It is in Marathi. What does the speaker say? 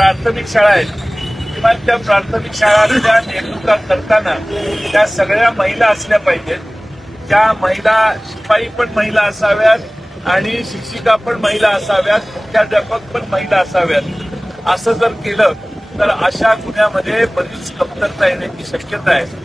प्राथमिक शाळा आहेत किंवा त्या प्राथमिक शाळांच्या नेमणुका करताना त्या सगळ्या महिला असल्या पाहिजेत. त्या महिला शिपाई पण महिला असाव्यात आणि शिक्षिका पण महिला असाव्यात, मुख्याध्यापक पण महिला असाव्यात. असं जर केलं तर अशा गुन्ह्यामध्ये बरीच कमतरता येण्याची शक्यता आहे.